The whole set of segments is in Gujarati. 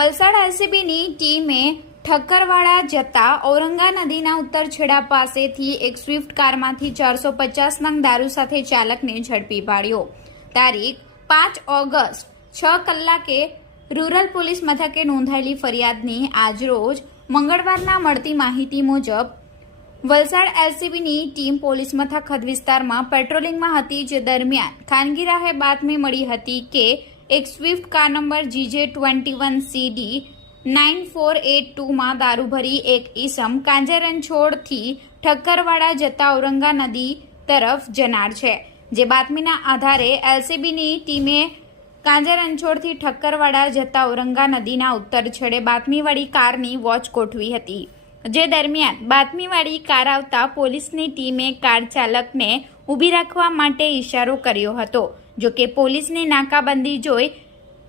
વલસાડ એલસીબીની ટીમે ઠક્કરવાડા જતા ઔરંગા નદીના ઉત્તર છેડા પાસેથી એક સ્વિફ્ટ કારમાંથી 450 નંગ દારૂ સાથે ચાલકને ઝડપી પાડ્યો। તારીખ 5 ઓગસ્ટ 6 કલાકે રૂરલ પોલીસ મથકે નોંધાયેલી ફરિયાદની આજરોજ મંગળવારના મળતી માહિતી મુજબ વલસાડ એલસીબીની ટીમ પોલીસ મથક હદ વિસ્તારમાં પેટ્રોલિંગમાં હતી, જે દરમિયાન ખાનગી રાહે બાતમી મળી હતી કે એક સ્વિફ્ટ કાર નંબર GJ21CD 9482 માં દારૂ ભરી એક ઈસમ કાંજરણછોડથી ઠક્કરવાડા જતા ઔરંગા નદી તરફ જનાર છે। જે બાતમીના આધારે એલસીબીની ટીમે કાંજરણછોડથી ઠક્કરવાડા જતા ઔરંગા નદીના ઉત્તર છેડે બાતમીવાળી કારની વોચ ગોઠવી હતી। જે દરમિયાન બાતમીવાળી કાર આવતા પોલીસની ટીમે કાર ચાલકને ઊભી રાખવા માટે ઇશારો કર્યો હતો। જો કે પોલીસની નાકાબંધી જોઈ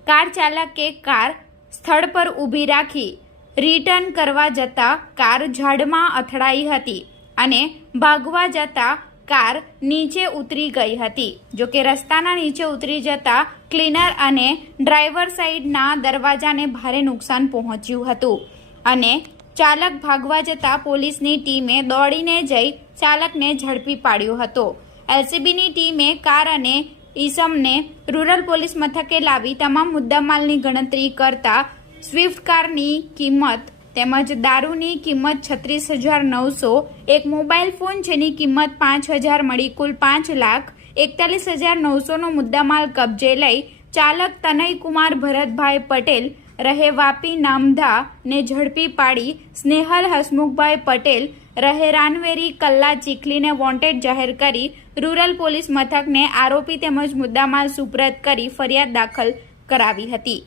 કાર ચાલકે કાર સ્થળ પર ઊભી રાખી રિટર્ન કરવા જતા કાર ઝાડમાં અથડાઈ હતી અને ભાગવા જતા કાર નીચે ઉતરી ગઈ હતી। જો કે રસ્તાના નીચે ઉતરી જતા ક્લીનર અને ડ્રાઈવર સાઈડના દરવાજાને ભારે નુકસાન પહોંચ્યું હતું અને ચાલક ભાગવા જતા પોલીસની ટીમે દોડીને જઈ ચાલકને ઝડપી પાડ્યો હતો। એલસીબીની ટીમે કાર અને ઈસમને રૂરલ પોલીસ મથકે લાવી તમામ મુદ્દામાલની ગણતરી કરતા સ્વિફ્ટ કારની કિંમત તેમજ દારૂની કિંમત 36,900, એક મોબાઈલ ફોન જેની કિંમત 5,000 મળી કુલ 5,41,900નો મુદ્દામાલ કબજે લઈ ચાલક તનયકુમાર ભરતભાઈ પટેલ રહે વાપી નામધા ને ઝડપી પાડી સ્નેહલ હસમુખભાઈ પટેલ રહે રાનવેરી કલ્લા ચીખલીને વોન્ટેડ જાહેર કરી રૂરલ પોલીસ મથકને આરોપી તેમજ મુદ્દામાલ સુપ્રત કરી ફરિયાદ દાખલ કરાવી હતી।